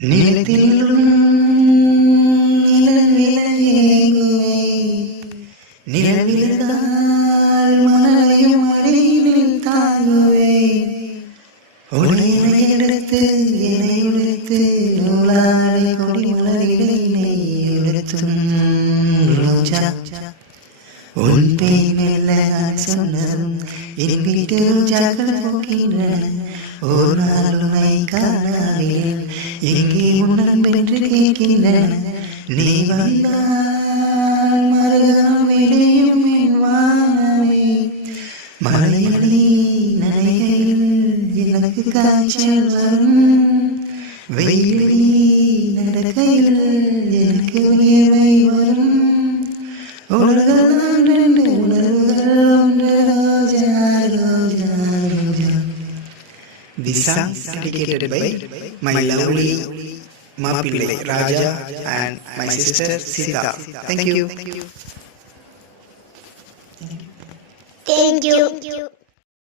நிலத்திலும் நிலவிலேங்குவே நிலவிலதால் மலையும் மடியில் தாங்குவே உன்னை எடுத்து என்னை உடுத்து நூலாடை கொடி மலரினை உடுத்தும் ரோஜா உன் பேய் மெல்ல நான் சொன்னதும் என் வீட்டு ரோஜாக்கள் போக்கின்றன ஒரு நாள் உன்னை காணாவில் எங்கே உன்னம் என்று கேட்கின்றன நீ வந்தால் மருகம் விளையும் என் வானமே மலையடி நனைகையில் எனக்கு காய்ச்சல் வரும் வெயிலடி நடக்கையில் எனக்கு வேலை வரும் உணர்வுகள் ரெண்டு உணர்வுகள் ஒன்று ரோஜா ரோஜா ரோஜா. This song dedicated by my lovely Mapillai Raja and my sister Sita. Thank you. Thank you.